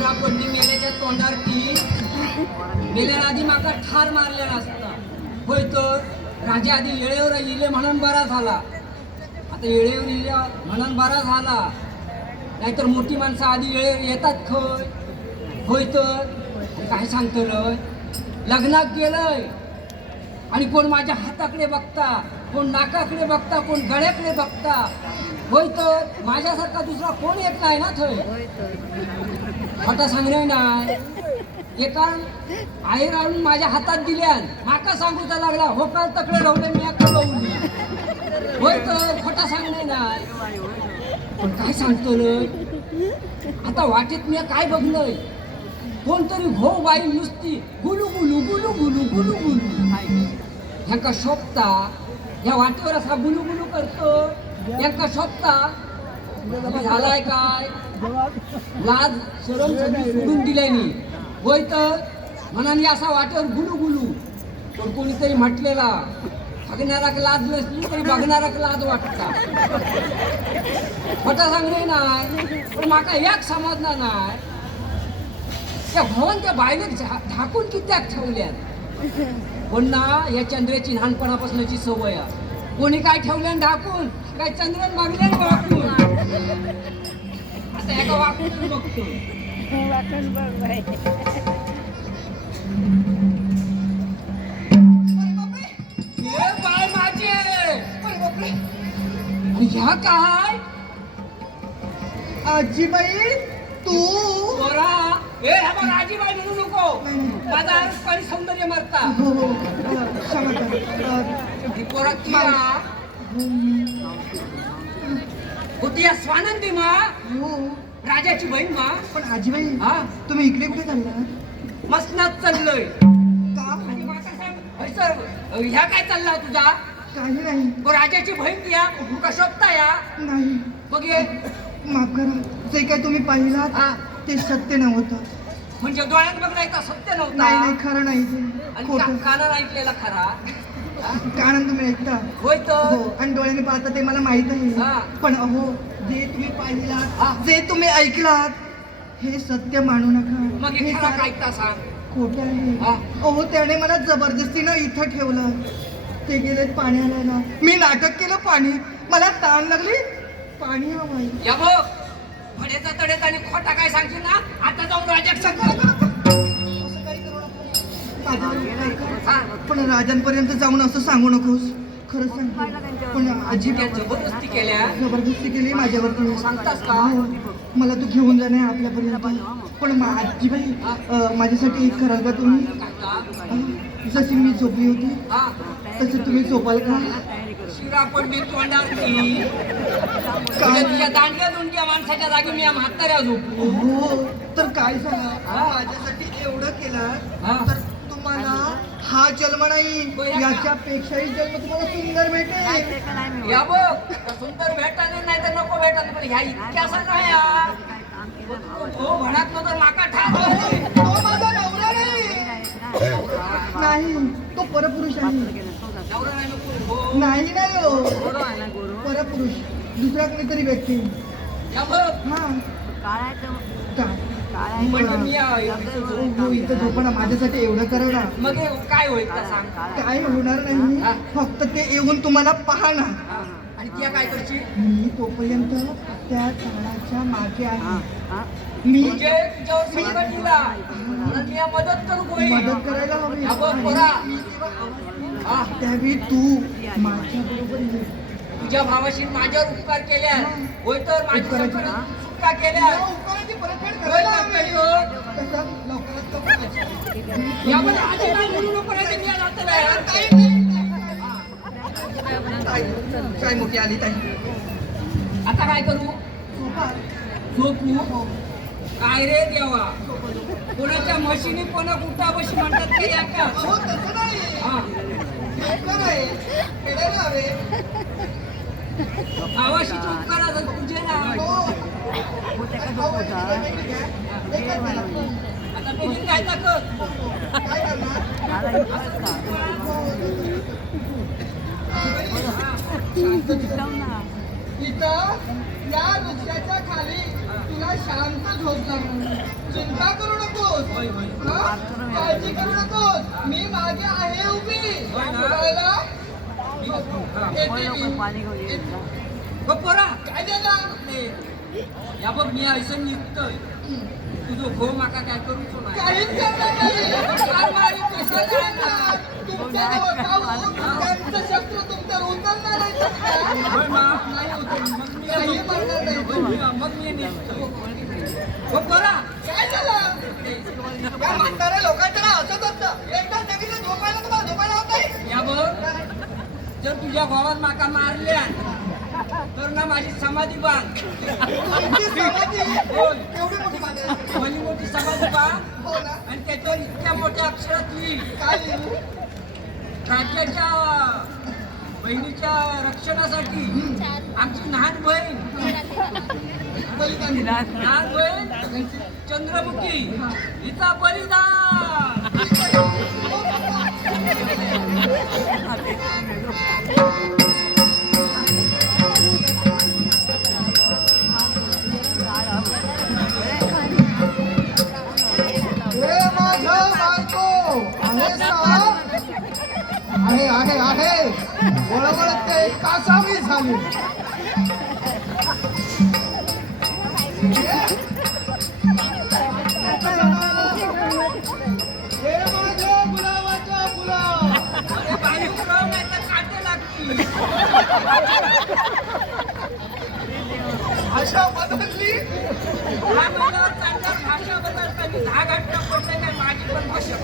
शिरा पडली मेल्याच्या तोंडार ती मेल्या आधी माका ठार मारलेला असता. होय तर राजा आधी येळेवर इले म्हणून बरा झाला. आता येळेवर इले म्हणून बरा झाला. नाहीतर मोठी माणसं आधी येळेवर येतात खय. होय तर काय सांगतलंय लग्नात गेलंय. आणि कोण माझ्या हाताकडे बघता कोण नाकाकडे बघता कोण गळ्याकडे बघता. होय तर माझ्यासारखा दुसरा कोण येत नाही ना थंय? खोटा सांगणे नाही एका आईर आणून माझ्या हातात दिल्यान माका सांगूचा लागला हो काल तकडे राहले मी अक्का होय तर खोटा सांगणे नाही पण काय सांगतो आता वाटेत मी काय बघलंय? कोणतरी घो बाई नुसती गुलू गुलू गुलू गुलू गुलू गुलू. ह्यांका शोभता? ह्या वाटेवर असा गुलू गुलू करतो? यांका शोभता? झालाय काय? लाज शरम सगळी सोडून दिल्यानी होय तर मनाने असा वाटेवर गुलू गुलू. पण कोणीतरी म्हटलेला बघणारा लाज नसली तरी बघणारा लाज वाटता. खोटा सांगणे नाही पण माका एक समजणार नाही. त्या भवन त्या बायलेक झाकून कित्याक ठेवल्यात? पण ना या चंद्राची लहानपणापासूनची सवय आहे. कोणी काय ठेवल्यान ढाकून काय चंद्रन मागल्यान वाकून ह्या काय आजीबाई तू बरा ए ह्या बघ आजीबाई म्हणू नको माझा आरोग्य सौंदर्य मारता हो हो क्षमा करा पोरा होती या स्वानंदी मा. हो. राजाची बहीण मा. पण आजीबाई हा. तुम्ही इकडे कुठे चालला मसनात चाललोय. का? आणि माता साहेब, सर ह्या काय चालला तुझा? काही नाही. राजाची बहीण किया का शोधता या. नाही. बघ ये माफ करा. जे काय तुम्ही हा. ते सत्य नव्हतं. म्हणजे डोळ्यात इथं सत्य नाही नाही नव्हता खरं नाही. ते आणि खोटं. का- कानाला ऐकलेला खरा. हा? कारण तुम्ही ऐकता होय हो तर आणि डोळ्याने पाहता ते मला माहीत हा. आहे पण अहो जे तुम्ही हा. पाहिलात जे तुम्ही ऐकलात हे सत्य मानू नका. मग हे हे सारं ऐकता सांग. खोटं आहे. हा. अहो त्याने मला जबरदस्तीनं इथं ठेवलं. ते गेलेत पाण्याला ना मी नाटक केलं पाणी. मला ताण लागली. पाणी हवंय या बघ. तडेत आणि खोटा काय सांगशील ना? आता जाऊन राजाक सांग. पण राजांपर्यंत जाऊन असं सांगू नकोस. खरं सांग पण आजी जबरदस्ती केल्या. जबरदस्ती केली माझ्यावर तुम्ही. सांगतास का. मला तू घेऊन जाणे आपल्यापर्यंत. पण मा- आजीबाई माझ्यासाठी एक कराल का तुम्ही? जशी मी झोपली होती तसं तुम्ही झोपाल का? शिरा पडली तोंडावरती. तुझ्या माणसाच्या जागी मी या म्हाताऱ्या झोपू. हो तर काय सांगा. माझ्यासाठी एवढं केलं. तर हा जन्म नाही? याच्यापेक्षाही जन्म तुम्हाला सुंदर भेटेल. या बघ त्या सुंदर भेटाने नाही तर नको भेटाने पण ह्या इतक्या सगळ्या या हो भडात तर माका ठार होईल. तो माझा नवरा नाही. नाही तो परपुरुष आहे. नवरा नाही नको. हो. नाही नाही हो. परपुरुष दुसरा कोणीतरी व्यक्ती. या बघ. हा. का- म्हणजे माझ्यासाठी एवढं करा ना मग काय होईल काय होणार. नाही फक्त ते येऊन तुम्हाला पहा ना हा. आणि ती काय करशील मी तोपर्यंत त्या झाडाच्या मागे आहे मी मदत करू मदत करायला हवी त्यावेळी तू माझ्या बरोबर तुझ्या भावाशी माझ्यावर उपकार केल्या होय तर माझी संकट सुटका केल्या परतफेड करायला हवी. यामध्ये आधी म्हणू नको नाही मी आज आता नाही. मोठी आली ताई आता काय करू झोपू काय रे देवा कोणाच्या म्हशीने कोणा कुठा बशी म्हणतात ते या का तसं नाही. उपकार आहे. हवे. उपकार तुझे ना इथं या वृक्षाच्या खाली तुला शांत झोपणार चिंता करू नकोस होय होय? काळजी करू नकोस मी मागे आहे उभी पोरा काय झालं या बघ मी ऐसन निघतोय. तुझो घो माका काय करूचो नाही उतरणार. मग मी. मग मग निघतोय. बघ पोरा काय झालं? या म्हाताऱ्या लोकांचं ना असंच असतं एकदा जगीला झोपायला तुम्हाला झोपायला होत नाही? या बघ. जर तुझ्या भावात माका मारल्या तर ना माझी समाधी बांध. एवढी मोठी समाधी बांध. हो आणि त्याच्यावर इतक्या मोठ्या अक्षरात लिही. काय? राज्याच्या बहिणीच्या रक्षणासाठी आमची लहान बहीण. लहान बहीण चंद्रमुखी. हिचा बलिदान. आहे आहे. आहे ते कासावी झाली. भाषा बदलली भाषा बदलताना दहा घंटा माझी पण भाषा